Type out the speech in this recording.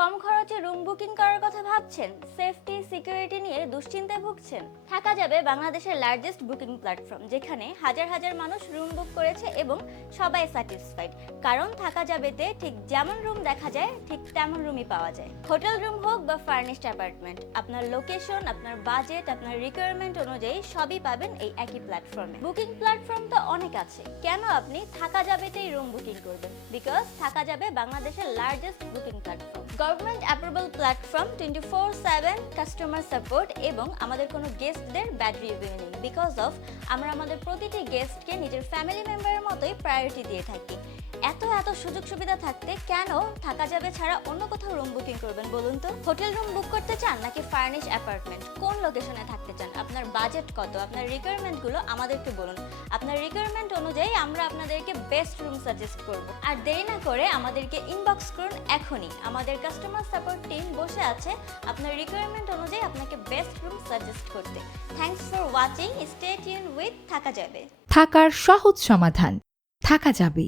কম খরচে room booking করার কথা ভাবছেন? সেফটি সিকিউরিটি নিয়ে দুশ্চিন্তায় ভুগছেন? থাকা যাবে বাংলাদেশের লার্জেস্ট বুকিং প্ল্যাটফর্ম, যেখানে হাজার হাজার মানুষ রুম বুক করেছে এবং সবাই স্যাটিসফাইড। কারণ থাকা যাবেতে ঠিক যেমন রুম দেখা যায় ঠিক তেমন রুমই পাওয়া যায়। হোটেল রুম হোক বা ফার্নিশড অ্যাপার্টমেন্ট, আপনার লোকেশন, আপনার বাজেট, আপনার রিকোয়ারমেন্ট অনুযায়ী সবই পাবেন এই একই প্ল্যাটফর্মে। বুকিং প্ল্যাটফর্ম তো অনেক আছে, কেন আপনি থাকা যাবেতেই রুম বুকিং করবেন? বিকজ থাকা যাবে বাংলাদেশের largest booking platform, government approval platform, 24/7 customer support এবং আমাদের কোনো গেস্টদের ব্যাড রিভিউ নেই। বিকজ অফ আমরা আমাদের প্রতিটি গেস্টকে নিজের ফ্যামিলি মেম্বারের মতোই প্রায়োরিটি দিয়ে থাকি। এত সুযোগ সুবিধা থাকতে কেন থাকা যাবে ছাড়া অন্য কোথাও রুম বুকিং করবেন বলুন তো? হোটেল রুম বুক করতে চান নাকি ফার্নিশ অ্যাপার্টমেন্ট? কোন লোকেশনে থাকতে চান? আপনার বাজেট কত? আপনার রিকোয়ারমেন্টগুলো আমাদেরকে বলুন। আপনার রিকোয়ারমেন্ট অনুযায়ী আমরা আপনাদেরকে বেস্ট রুম সাজেস্ট করব। আর দেরি না করে আমাদেরকে ইনবক্স করুন এখনই। আমাদের কাস্টমার সাপোর্ট টিম বসে আছে আপনার রিকোয়ারমেন্ট অনুযায়ী আপনাকে বেস্ট রুম সাজেস্ট করতে। Thanks for watching. Stay tune with থাকা যাবে। থাকার সহজ সমাধান। থাকা যাবে।